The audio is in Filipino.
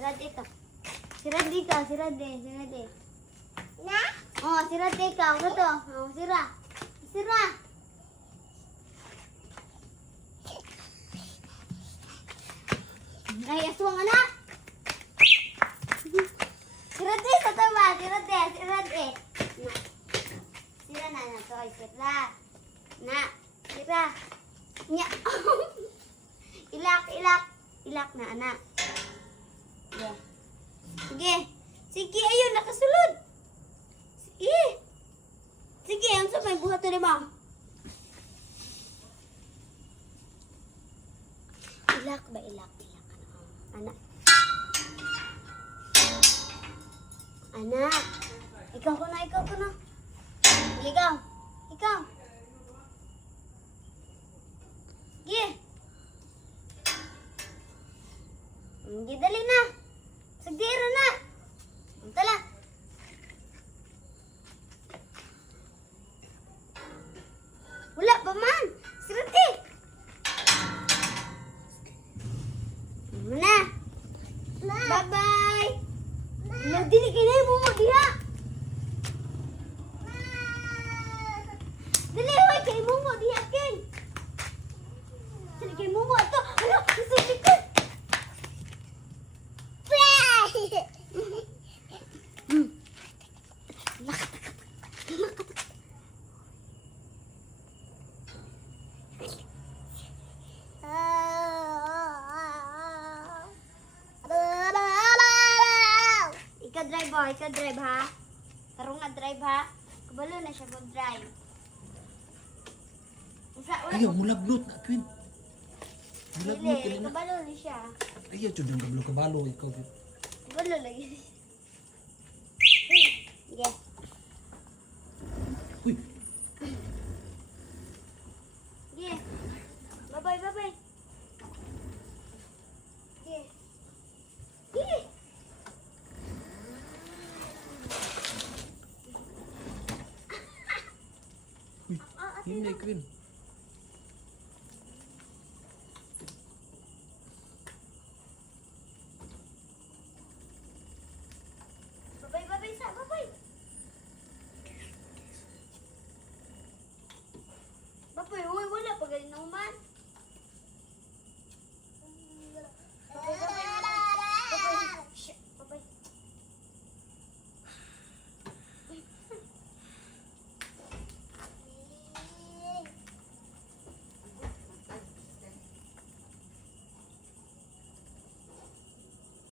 Sirad ikaw. Sirad ikaw, sirad eh, sirad eh. Na? Oh, sirad ikaw. Ano to? Oh, sira. Sira. Ay, aswang anak. Sirad eh, sa tama. Sirad eh, sirad eh. Na. Sira na na to. Sira. Na. Sira. Nya. Ilak, ilak. Ilak na, anak. Yeah. Sige. Sige, ayun, nakasulod. Sige. Sige, ang sa may buhat na mo. Ilak ba, ilak, ilak. Anak. Anak. Ikaw ko na, ikaw ko na. Ikaw. Ikaw. Sige. Sige, dali na. Sagdira na. Tala. Wala pa man. Sirati. Muna. Bye-bye. Nagdili kayo na yung mo diha. Dali, hoy. Kayo mo diha, Ken. Dali kayo mo. Ito. Ano? Isusi ko. Ikaw drive ha. Karong na drive ha. Kabalo na siya go drive. Ayaw, mulablot na, Queen. Mulablot, Dili, na. kabalo na siya. Ayaw, chud yung kabalo, ikaw. Kabalo lagi. Sige. Uy, Sige. Bye-bye, bye-bye. Sige. Sige. hindi, Queen.